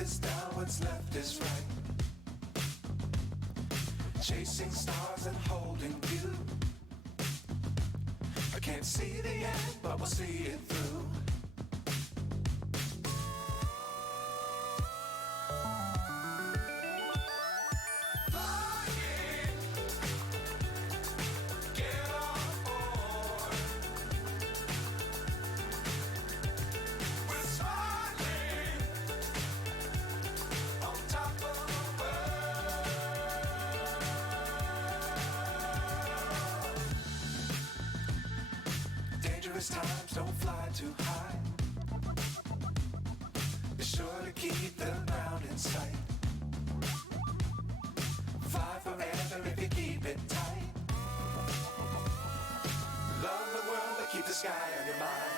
is down, what's left is right. Chasing stars and holding you. I can't see the end, but we'll see it through. Times don't fly too high. Be sure to keep the ground in sight. Fly forever if you keep it tight. Love the world, but keep the sky on your mind.